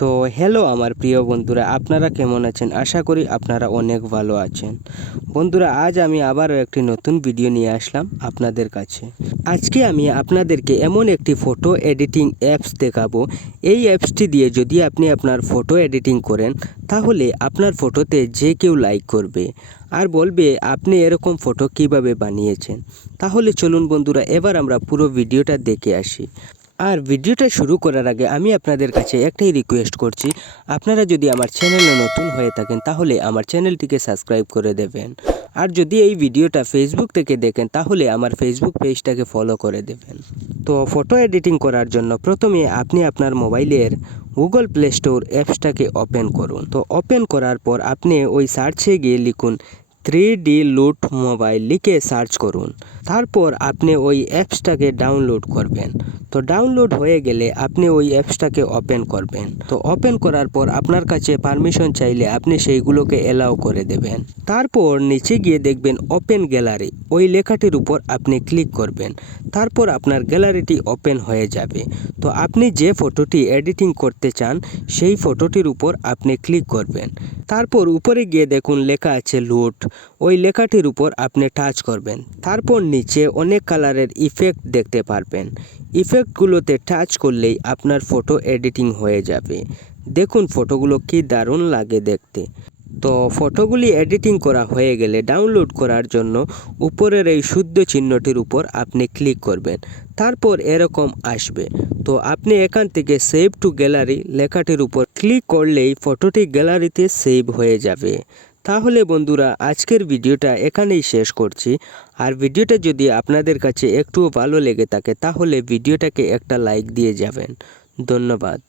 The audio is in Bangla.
তো হ্যালো আমার প্রিয় বন্ধুরা, আপনারা কেমন আছেন? আশা করি আপনারা অনেক ভালো আছেন। বন্ধুরা, আজ আমি আবারও একটি নতুন ভিডিও নিয়ে আসলাম আপনাদের কাছে। আজকে আমি আপনাদেরকে এমন একটি ফটো এডিটিং অ্যাপস দেখাবো। এই অ্যাপসটি দিয়ে যদি আপনি আপনার ফটো এডিটিং করেন, তাহলে আপনার ফটোতে যে কেউ লাইক করবে আর বলবে আপনি এরকম ফটো কিভাবে বানিয়েছেন। তাহলে চলুন বন্ধুরা, এবার আমরা পুরো ভিডিওটা দেখে আসি। আর ভিডিওটা শুরু করার আগে আমি আপনাদের কাছে একটাই রিকোয়েস্ট করছি, আপনারা যদি আমার চ্যানেলে নতুন হয়ে থাকেন তাহলে আমার চ্যানেলটিকে সাবস্ক্রাইব করে দেবেন। আর যদি এই ভিডিওটা ফেসবুক থেকে দেখেন তাহলে আমার ফেসবুক পেজটাকে ফলো করে দেবেন। তো ফটো এডিটিং করার জন্য প্রথমে আপনি আপনার মোবাইলের গুগল প্লে স্টোর অ্যাপসটাকে ওপেন করুন। তো ওপেন করার পর আপনি ওই সার্চে গিয়ে লিখুন 3D লুট মোবাইল লিখে সার্চ করুন। তারপর আপনি ওই অ্যাপসটাকে ডাউনলোড করবেন। তো ডাউনলোড হয়ে গেলে আপনি ওই অ্যাপসটাকে ওপেন করবেন। তো ওপেন করার পর আপনার কাছে পারমিশন চাইলে আপনি সেইগুলোকে অ্যালাউ করে দেবেন। তারপর নিচে গিয়ে দেখবেন ওপেন গ্যালারি, ওই লেখাটির উপর আপনি ক্লিক করবেন। তারপর আপনার গ্যালারিটি ওপেন হয়ে যাবে। তো আপনি যে ফটোটি এডিটিং করতে চান সেই ফটোটির উপর আপনি ক্লিক করবেন। তারপর উপরে গিয়ে দেখুন লেখা আছে লুট, ওই লেখাটির উপর আপনি টাচ করবেন। তারপর নিচে অনেক কালারের ইফেক্ট দেখতে পারবেন। ইফেক্টগুলোতে টাচ করলেই আপনার ফটো এডিটিং হয়ে যাবে। দেখুন ফটোগুলো কি দারুণ লাগে দেখতে। তো ফটোগুলি এডিটিং করা হয়ে গেলে ডাউনলোড করার জন্য উপরের এই শুদ্ধ চিহ্নটির উপর আপনি ক্লিক করবেন। তারপর এরকম আসবে। তো আপনি এখান থেকে সেভ টু গ্যালারি লেখাটির উপর ক্লিক করলেই ফটোটি গ্যালারিতে সেভ হয়ে যাবে। তাহলে বন্ধুরা, আজকের ভিডিওটা এখানেই শেষ করছি। আর ভিডিওটা যদি আপনাদের কাছে একটুও ভালো লেগে থাকে তাহলে ভিডিওটাকে একটা লাইক দিয়ে যাবেন। ধন্যবাদ।